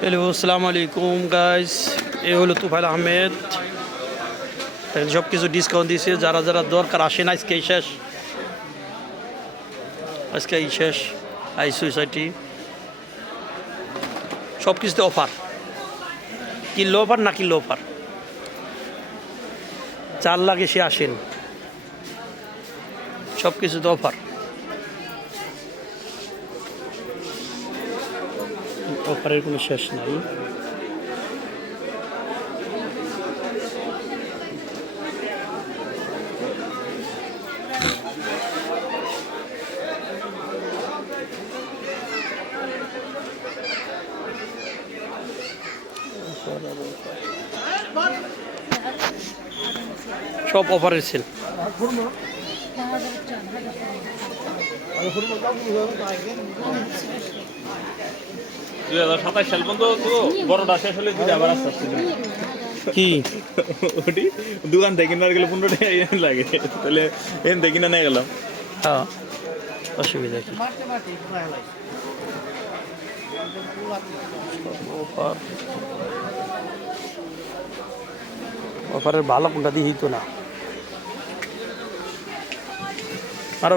Hello, আসসালামু আলাইকুম guys. এ হলো তুফাইল আহমেদ। সব কিছু ডিসকাউন্ট দিয়েছে, যারা যারা দরকার আসেন। আজকেই শেষ, আজকেই শেষ। আই সোসাইটি সব কিছুতে অফার, কিনলে অফার, না কিনলে অফার। যার লাগে সে আসেন, সব কিছুতে অফার। অফারের কোনো শেষ নাই। সব অফারের সেল। 2027 সাল পর্যন্ত তো বড়টা শেষ হলে দুইটা আবার আস্তে আস্তে কি ওটি দোকান থেকে কিনবার গেলে 15 টাকা লাগে, তাহলে এন থেকে কিনে নিয়ে গেলাম। হ্যাঁ, অসুবিধা কি? অফার, অফারের ভালো কোনটা দিয়ে হইতো না। আর